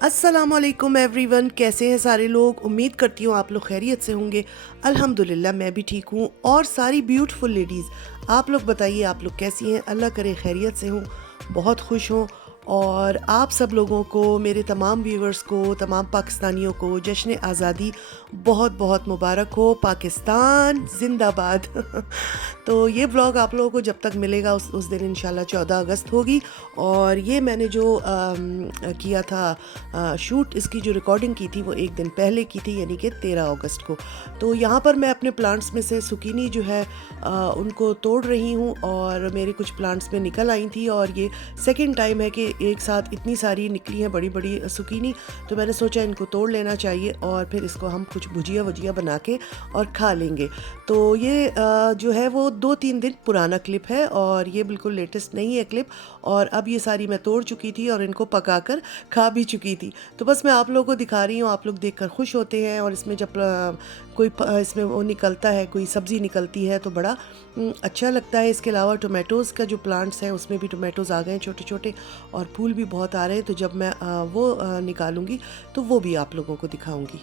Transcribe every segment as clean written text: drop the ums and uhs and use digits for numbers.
अस्सलामुअलैकुम एवरीवन, कैसे हैं सारे लोग। उम्मीद करती हूँ आप लोग खैरियत से होंगे। अल्हम्दुलिल्लाह मैं भी ठीक हूँ और सारी ब्यूटीफुल लेडीज़ आप लोग बताइए, आप लोग कैसी हैं। अल्लाह करे खैरियत से हूँ, बहुत खुश हूँ। और आप सब लोगों को, मेरे तमाम व्यूवर्स को, तमाम पाकिस्तानियों को जश्न आज़ादी बहुत बहुत मुबारक हो। पाकिस्तान ज़िंदाबाद। तो ये व्लॉग आप लोगों को जब तक मिलेगा उस दिन इंशाल्लाह 14 अगस्त होगी। और ये मैंने जो किया था शूट, इसकी जो रिकॉर्डिंग की थी वो एक दिन पहले की थी, यानी कि 13 अगस्त को। तो यहाँ पर मैं अपने प्लांट्स में से सुकीनी जो है उनको तोड़ रही हूँ और मेरे कुछ प्लांट्स में निकल आई थी। और ये सेकंड टाइम है कि एक साथ इतनी सारी निकली हैं बड़ी बड़ी सुकीनी। तो मैंने सोचा इनको तोड़ लेना चाहिए और फिर इसको हम कुछ भुजिया वुजिया बना के और खा लेंगे। तो ये जो है वो 2-3 दिन पुराना क्लिप है और ये बिल्कुल लेटेस्ट नहीं है क्लिप। और अब ये सारी मैं तोड़ चुकी थी और इनको पकाकर खा भी चुकी थी। तो बस मैं आप लोगों को दिखा रही हूँ, आप लोग देखकर खुश होते हैं। और इसमें जब इसमें वो निकलता है, कोई सब्ज़ी निकलती है तो बड़ा अच्छा लगता है। इसके अलावा टोमेटोज़ का जो प्लांट्स हैं उसमें भी टोमेटोज़ आ गए हैं छोटे छोटे, और फूल भी बहुत आ रहे हैं। तो जब मैं वो निकालूंगी तो वो भी आप लोगों को दिखाऊंगी।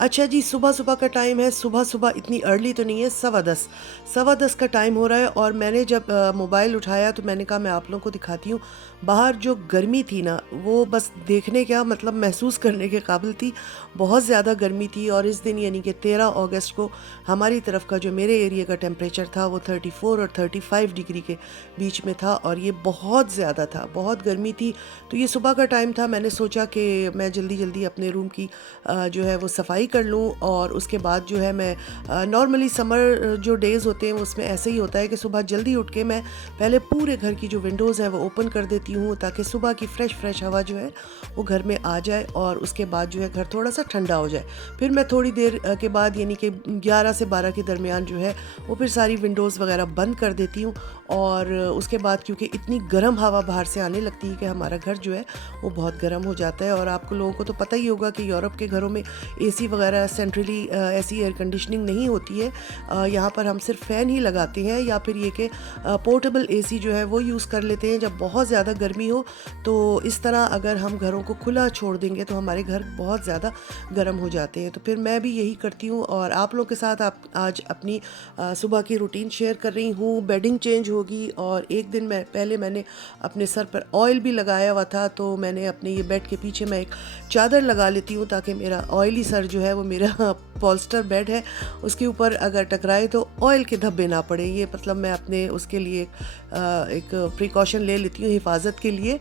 अच्छा जी, सुबह सुबह का टाइम है। सुबह सुबह इतनी अर्ली तो नहीं है, 10:15 10:15 का टाइम हो रहा है। और मैंने जब मोबाइल उठाया तो मैंने कहा मैं आप लोगों को दिखाती हूँ। बाहर जो गर्मी थी ना, वो बस देखने क्या मतलब महसूस करने के काबिल थी। बहुत ज़्यादा गर्मी थी। और इस दिन यानी कि 13 अगस्त को हमारी तरफ का जो मेरे एरिया का टेम्परेचर था वो 34 और 35 डिग्री के बीच में था। और ये बहुत ज़्यादा था, बहुत गर्मी थी। तो ये सुबह का टाइम था। मैंने सोचा कि मैं जल्दी जल्दी अपने रूम की जो है वो सफाई कर लूँ। और उसके बाद जो है मैं नॉर्मली समर जो डेज़ होते हैं उसमें ऐसे ही होता है कि सुबह जल्दी उठ के मैं पहले पूरे घर की जो विंडोज़ हैं वो ओपन कर देती हूँ, ताकि सुबह की फ्रेश हवा जो है वो घर में आ जाए। और उसके बाद जो है घर थोड़ा सा ठंडा हो जाए। फिर मैं थोड़ी देर के बाद यानी कि 11 से 12 के दरमियान जो है वो फिर सारी विंडोज़ वगैरह बंद कर देती हूँ। और उसके बाद क्योंकि इतनी गर्म हवा बाहर से आने लगती है कि हमारा घर जो है वो बहुत गर्म हो जाता है। और आपको लोगों को तो पता ही होगा कि यूरोप के घरों में एसी वगैरह सेंट्रली ऐसी एयर कंडीशनिंग नहीं होती है। यहाँ पर हम सिर्फ फ़ैन ही लगाते हैं, या फिर ये कि पोर्टेबल एसी जो है वो यूज़ कर लेते हैं जब बहुत ज़्यादा गर्मी हो। तो इस तरह अगर हम घरों को खुला छोड़ देंगे तो हमारे घर बहुत ज़्यादा गर्म हो जाते हैं। तो फिर मैं भी यही करती हूँ और आप लोग के साथ आप आज अपनी सुबह की रूटीन शेयर कर रही हूँ। बेडिंग चेंज होगी और एक दिन मैंने अपने सर पर ऑयल भी लगाया हुआ था। तो मैंने अपने ये बेड के पीछे मैं एक चादर लगा लेती हूँ, ताकि मेरा ऑयली सर जो है वो मेरा पॉल्स्टर बेड है उसके ऊपर अगर टकराए तो ऑयल के धब्बे ना पड़े। ये मतलब मैं अपने उसके लिए एक प्रिकॉशन ले लेती हूँ हिफाजत के लिए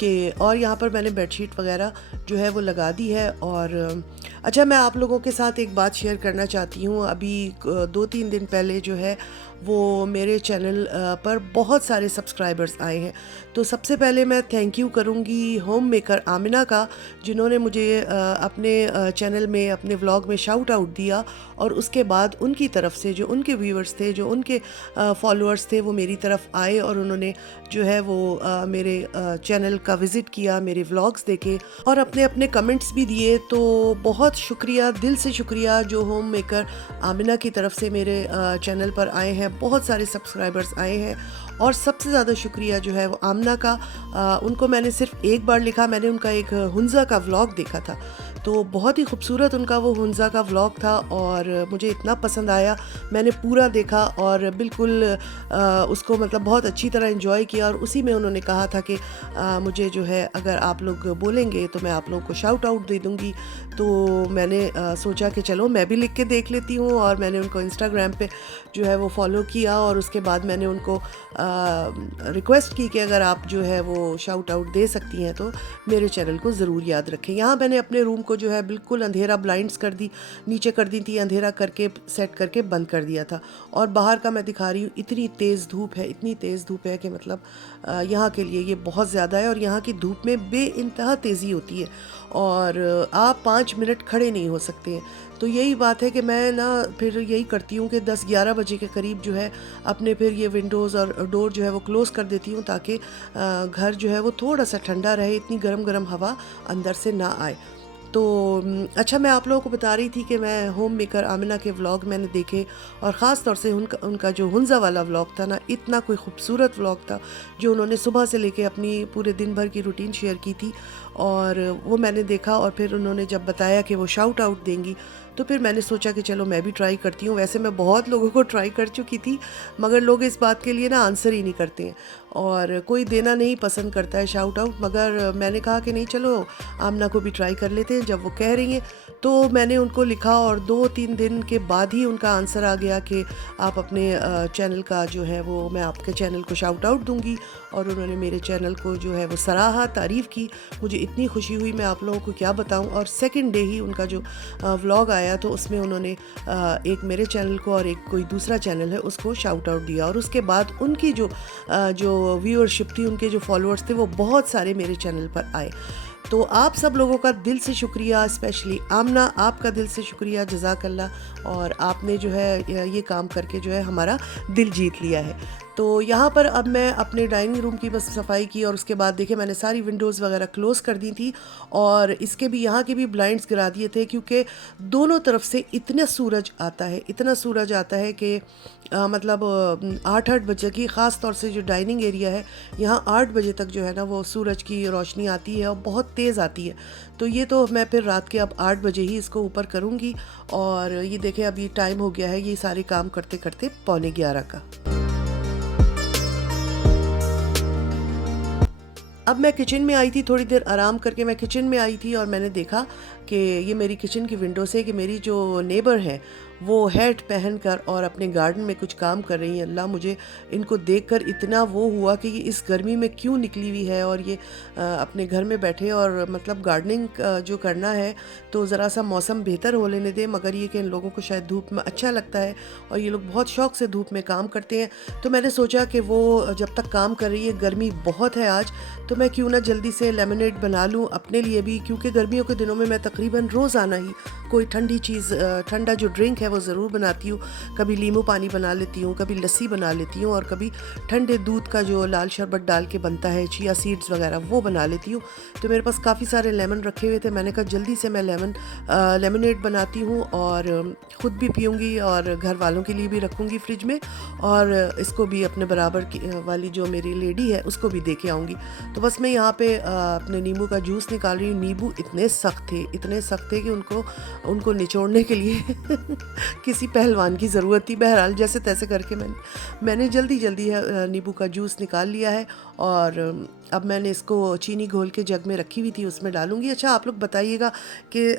कि। और यहाँ पर मैंने बेडशीट वगैरह जो है वो लगा दी है। और अच्छा, मैं आप लोगों के साथ एक बात शेयर करना चाहती हूँ। अभी 2-3 दिन पहले जो है वो मेरे चैनल पर बहुत सारे सब्सक्राइबर्स आए हैं। तो सबसे पहले मैं थैंक यू करूँगी होम मेकर आमिना का, जिन्होंने मुझे अपने चैनल में, अपने व्लॉग में शाउट आउट दिया। और उसके बाद उनकी तरफ से जो उनके व्यूअर्स थे, जो उनके फॉलोअर्स थे, वो मेरी तरफ आए और उन्होंने जो है वो मेरे चैनल का विज़िट किया, मेरे व्लॉग्स देखे और अपने अपने कमेंट्स भी दिए। तो बहुत शुक्रिया, दिल से शुक्रिया जो होम मेकर आमिना की तरफ से मेरे चैनल पर आए हैं। बहुत सारे सब्सक्राइबर्स आए हैं। और सबसे ज़्यादा शुक्रिया जो है वो आमना का। उनको मैंने सिर्फ एक बार लिखा, मैंने उनका एक हुंज़ा का व्लॉग देखा था। तो बहुत ही खूबसूरत उनका वो हुंज़ा का व्लॉग था और मुझे इतना पसंद आया। मैंने पूरा देखा और बिल्कुल उसको मतलब बहुत अच्छी तरह एंजॉय किया। और उसी में उन्होंने कहा था कि मुझे जो है अगर आप लोग बोलेंगे तो मैं आप लोगों को शाउट आउट दे दूँगी। तो मैंने सोचा कि चलो मैं भी लिख के देख लेती हूँ। और मैंने उनको इंस्टाग्राम पे जो है वो फॉलो किया। और उसके बाद मैंने उनको रिक्वेस्ट की कि अगर आप जो है वो शाउट आउट दे सकती हैं तो मेरे चैनल को ज़रूर याद रखें। यहाँ मैंने अपने रूम को जो है बिल्कुल अंधेरा, ब्लाइंड्स कर दी, नीचे कर दी थी, अंधेरा करके सेट करके बंद कर दिया था। और बाहर का मैं दिखा रही हूँ, इतनी तेज़ धूप है, इतनी तेज़ धूप है कि मतलब यहाँ के लिए ये बहुत ज़्यादा है। और यहाँ की धूप में बेइंतहा तेज़ी होती है और आप 5 मिनट खड़े नहीं हो सकते हैं। तो यही बात है कि मैं ना फिर यही करती हूँ कि 10-11 बजे के करीब जो है अपने फिर ये विंडोज़ और डोर जो है वो क्लोज़ कर देती हूँ, ताकि घर जो है वो थोड़ा सा ठंडा रहे, इतनी गर्म गर्म हवा अंदर से ना आए। तो अच्छा, मैं आप लोगों को बता रही थी कि मैं होम मेकर आमिना के व्लॉग मैंने देखे, और ख़ास तौर से उनका उनका जो हुंज़ा वाला व्लॉग था ना, इतना कोई खूबसूरत व्लॉग था जो उन्होंने सुबह से लेके अपनी पूरे दिन भर की रूटीन शेयर की थी। और वो मैंने देखा, और फिर उन्होंने जब बताया कि वो शाउट आउट देंगी, तो फिर मैंने सोचा कि चलो मैं भी ट्राई करती हूँ। वैसे मैं बहुत लोगों को ट्राई कर चुकी थी, मगर लोग इस बात के लिए ना आंसर ही नहीं करते हैं, और कोई देना नहीं पसंद करता है शाउट आउट। मगर मैंने कहा कि नहीं, चलो आमना को भी ट्राई कर लेते हैं, जब वो कह रही हैं। तो मैंने उनको लिखा, और 2-3 दिन के बाद ही उनका आंसर आ गया कि आप अपने चैनल का जो है वो, मैं आपके चैनल को शाउट आउट दूंगी। और उन्होंने मेरे चैनल को जो है वो सराहा, तारीफ़ की। मुझे इतनी खुशी हुई, मैं आप लोगों को क्या बताऊं। और सेकंड डे ही उनका जो व्लॉग आया, तो उसमें उन्होंने एक मेरे चैनल को और एक कोई दूसरा चैनल है उसको शाउट आउट दिया। और उसके बाद उनकी जो व्यूअरशिप थी, उनके जो फॉलोअर्स थे, वो बहुत सारे मेरे चैनल पर आए। तो आप सब लोगों का दिल से शुक्रिया, स्पेशली आमना, आपका दिल से शुक्रिया, जज़ाकल्लाह। और आपने जो है ये काम करके जो है हमारा दिल जीत लिया है। तो यहाँ पर अब मैं अपने डाइनिंग रूम की बस सफाई की, और उसके बाद देखिए मैंने सारी विंडोज़ वगैरह क्लोज़ कर दी थी, और इसके भी, यहाँ के भी ब्लाइंड्स गिरा दिए थे, क्योंकि दोनों तरफ से इतना सूरज आता है, इतना सूरज आता है कि मतलब 8-8 बजे की, ख़ास तौर से जो डाइनिंग एरिया है, यहाँ 8 बजे तक जो है ना वो सूरज की रोशनी आती है, और बहुत तेज़ आती है। तो ये तो मैं फिर रात के अब 8 बजे ही इसको ऊपर करूँगी। और ये देखें अभी टाइम हो गया है ये सारे काम करते करते 11:45 का। अब मैं किचन में आई थी, थोड़ी देर आराम करके मैं किचन में आई थी, और मैंने देखा कि ये मेरी किचन की विंडो से कि मेरी जो नेबर है वो हैट पहनकर और अपने गार्डन में कुछ काम कर रही हैं। अल्लाह, मुझे इनको देखकर इतना वो हुआ कि ये इस गर्मी में क्यों निकली हुई है, और ये अपने घर में बैठे और मतलब गार्डनिंग जो करना है, तो ज़रा सा मौसम बेहतर हो लेने दें। मगर ये कि इन लोगों को शायद धूप में अच्छा लगता है, और ये लोग बहुत शौक़ से धूप में काम करते हैं। तो मैंने सोचा कि वो जब तक काम कर रही है, गर्मी बहुत है आज, तो मैं क्यों ना जल्दी से लेमनेड बना लूँ अपने लिए भी, क्योंकि गर्मियों के दिनों में मैं तकरीबन रोज़ाना ही कोई ठंडी चीज़, ठंडा जो ड्रिंक है वो ज़रूर बनाती हूँ। कभी नींबू पानी बना लेती हूँ, कभी लस्सी बना लेती हूँ, और कभी ठंडे दूध का जो लाल शरबत डाल के बनता है, चिया सीड्स वगैरह, वो बना लेती हूँ। तो मेरे पास काफ़ी सारे लेमन रखे हुए थे, मैंने कहा जल्दी से मैं लेमनेड बनाती हूँ, और ख़ुद भी पीऊँगी और घर वालों के लिए भी रखूँगी फ्रिज में, और इसको भी अपने बराबर की वाली जो मेरी लेडी है उसको भी दे के आऊँगी। तो बस मैं यहाँ पे अपने नींबू का जूस निकाल रही हूँ। नींबू इतने सख्त थे कि उनको निचोड़ने के लिए किसी पहलवान की ज़रूरत थी। बहरहाल जैसे तैसे करके मैंने जल्दी नींबू का जूस निकाल लिया है, और अब मैंने इसको चीनी घोल के जग में रखी हुई थी, उसमें डालूंगी। अच्छा, आप लोग बताइएगा कि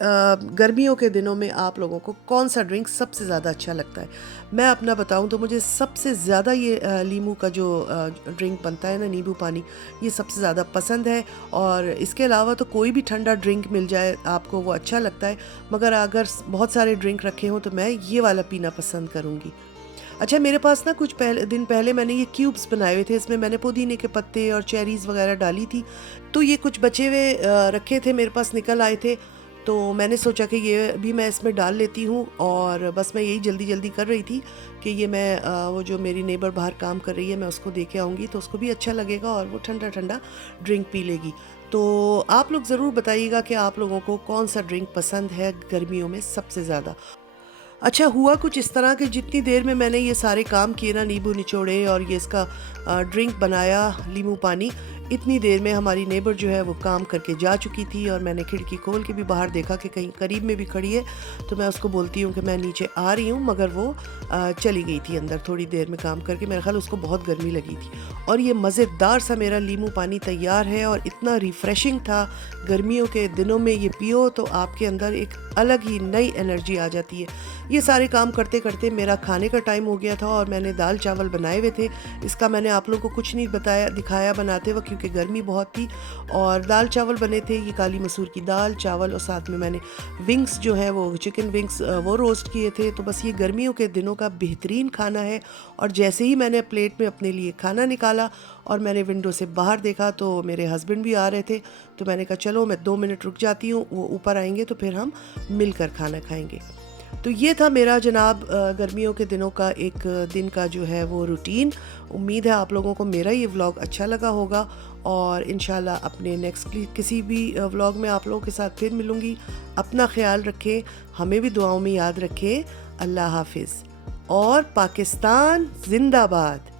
गर्मियों के दिनों में आप लोगों को कौन सा ड्रिंक सबसे ज़्यादा अच्छा लगता है। मैं अपना बताऊं तो मुझे सबसे ज़्यादा ये नींबू का जो ड्रिंक बनता है ना, नींबू पानी, ये सबसे ज़्यादा पसंद है। और इसके अलावा तो कोई भी ठंडा ड्रिंक मिल जाए आपको वो अच्छा लगता है, मगर अगर बहुत सारे ड्रिंक रखे हों तो मैं ये वाला पीना पसंद करूँगी। अच्छा, मेरे पास ना कुछ दिन पहले मैंने ये क्यूब्स बनाए हुए थे, इसमें मैंने पुदीने के पत्ते और चेरीज़ वगैरह डाली थी। तो ये कुछ बचे हुए रखे थे मेरे पास, निकल आए थे, तो मैंने सोचा कि ये भी मैं इसमें डाल लेती हूँ। और बस मैं यही जल्दी कर रही थी कि ये मैं वो जो मेरी नेबर बाहर काम कर रही है, मैं उसको दे के आऊँगी, तो उसको भी अच्छा लगेगा और वो ठंडा ड्रिंक पी लेगी। तो आप लोग ज़रूर बताइएगा कि आप लोगों को कौन सा ड्रिंक पसंद है गर्मियों में सबसे ज़्यादा। अच्छा, हुआ कुछ इस तरह कि जितनी देर में मैंने ये सारे काम किए ना, नींबू निचोड़े और ये इसका ड्रिंक बनाया, नींबू पानी, इतनी देर में हमारी नेबर जो है वो काम करके जा चुकी थी। और मैंने खिड़की खोल के भी बाहर देखा कि कहीं करीब में भी खड़ी है, तो मैं उसको बोलती हूँ कि मैं नीचे आ रही हूँ, मगर वो चली गई थी अंदर थोड़ी देर में काम करके। मेरे ख्याल उसको बहुत गर्मी लगी थी। और ये मज़ेदार सा मेरा नींबू पानी तैयार है, और इतना रिफ़्रेशिंग था। गर्मियों के दिनों में ये पियो तो आपके अंदर एक अलग ही नई एनर्जी आ जाती है। ये सारे काम करते करते मेरा खाने का टाइम हो गया था, और मैंने दाल चावल बनाए हुए थे। इसका मैंने आप लोगों को कुछ नहीं दिखाया बनाते वक्त, क्योंकि गर्मी बहुत थी। और दाल चावल बने थे, ये काली मसूर की दाल चावल, और साथ में मैंने विंग्स जो है वो चिकन विंग्स वो रोस्ट किए थे। तो बस ये गर्मियों के दिनों का बेहतरीन खाना है। और जैसे ही मैंने प्लेट में अपने लिए खाना निकाला और मैंने विंडो से बाहर देखा, तो मेरे हस्बैंड भी आ रहे थे, तो मैंने कहा चलो मैं 2 मिनट रुक जाती हूँ, वो ऊपर आएंगे तो फिर हम मिलकर खाना खाएंगे। तो ये था मेरा जनाब गर्मियों के दिनों का एक दिन का जो है वो रूटीन। उम्मीद है आप लोगों को मेरा ये व्लॉग अच्छा लगा होगा और इंशाल्लाह अपने नेक्स्ट किसी भी व्लॉग में आप लोगों के साथ फिर मिलूँगी। अपना ख्याल रखें, हमें भी दुआओं में याद रखें। अल्लाह हाफिज़ और पाकिस्तान जिंदाबाद।